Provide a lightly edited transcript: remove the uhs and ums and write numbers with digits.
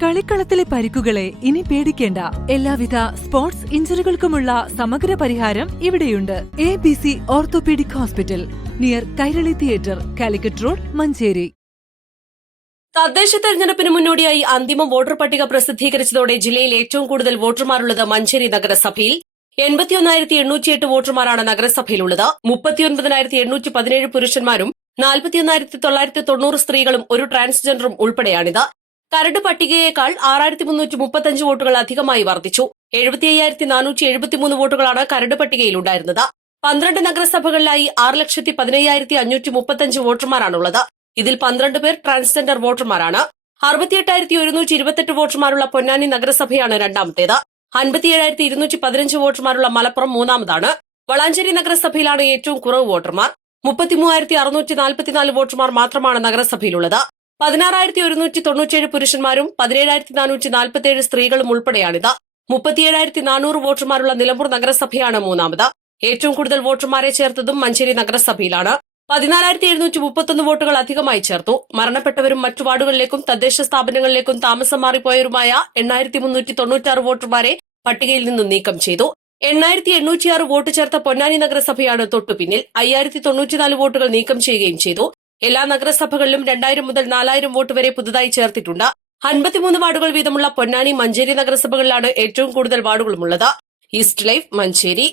കളിക്കളത്തിലെ പരിക്കുകളെ ഇനി പേടിക്കേണ്ട. എല്ലാവിധ സ്പോർട്സ് ഇഞ്ചുറികൾക്കുമുള്ള സമഗ്ര പരിഹാരം ഇവിടെയുണ്ട്. ABC orthopaedic hospital, near Kairali theatre, Calicut road, Manjeri. തദ്ദേശ തെരഞ്ഞെടുപ്പിന് മുന്നോടിയായി അന്തിമ വോട്ടർ പട്ടിക പ്രസിദ്ധീകരിച്ചതോടെ ജില്ലയിൽ ഏറ്റവും കൂടുതൽ വോട്ടർമാരുള്ളത് മഞ്ചേരി നഗരസഭയിൽ. 81,808 വോട്ടർമാരാണ് നഗരസഭയിലുള്ളത്. 39,817 പുരുഷന്മാരും 41,990 സ്ത്രീകളും ഒരു ട്രാൻസ്ജെൻഡറും ഉൾപ്പെടെയാണിത്. കരട് പട്ടികയേക്കാൾ 6,335 വോട്ടുകൾ അധികമായി വർദ്ധിച്ചു. 75,473 വോട്ടുകളാണ് കരട് പട്ടികയിലുണ്ടായിരുന്നത്. 12 നഗരസഭകളിലായി 6,15,535 വോട്ടർമാരാണുള്ളത്. ഇതിൽ 12 പേർ ട്രാൻസ്ജെൻഡർ വോട്ടർമാരാണ്. 68,128 വോട്ടർമാരുള്ള പൊന്നാനി നഗരസഭയാണ് രണ്ടാമത്തേത്. 57,215 വോട്ടർമാരുള്ള മലപ്പുറം മൂന്നാമതാണ്. വളാഞ്ചേരി നഗരസഭയിലാണ് ഏറ്റവും കുറവ് വോട്ടർമാർ. 33,644 വോട്ടർമാർ മാത്രമാണ് നഗരസഭയിലുള്ളത്. 16,197 പുരുഷന്മാരും 17,447 സ്ത്രീകളും ഉൾപ്പെടെയാണിത്. 37,400 വോട്ടർമാരുള്ള നിലമ്പൂർ നഗരസഭയാണ് മൂന്നാമത്. ഏറ്റവും കൂടുതൽ വോട്ടർമാരെ ചേർത്തതും മഞ്ചേരി നഗരസഭയിലാണ്. 14,731 വോട്ടുകൾ അധികമായി ചേർത്തു. മരണപ്പെട്ടവരും മറ്റു വാർഡുകളിലേക്കും തദ്ദേശ സ്ഥാപനങ്ങളിലേക്കും താമസം മാറിപ്പോയവരുമായ 8,396 വോട്ടർമാരെ പട്ടികയിൽ നിന്നും നീക്കം ചെയ്തു. 8,806 വോട്ട് ചേർത്ത പൊന്നാനി നഗരസഭയാണ് തൊട്ടുപിന്നിൽ. 5,094 വോട്ടുകൾ നീക്കം ചെയ്യുകയും ചെയ്തു. എല്ലാ നഗരസഭകളിലും 2,000 മുതൽ 4,000 വോട്ട് വരെ പുതുതായി ചേർത്തിട്ടുണ്ട്. 53 വാർഡുകൾ വീതമുള്ള പൊന്നാനി, മഞ്ചേരി നഗരസഭകളിലാണ് ഏറ്റവും കൂടുതൽ വാർഡുകളുമുള്ളത്. East life, Manjeri.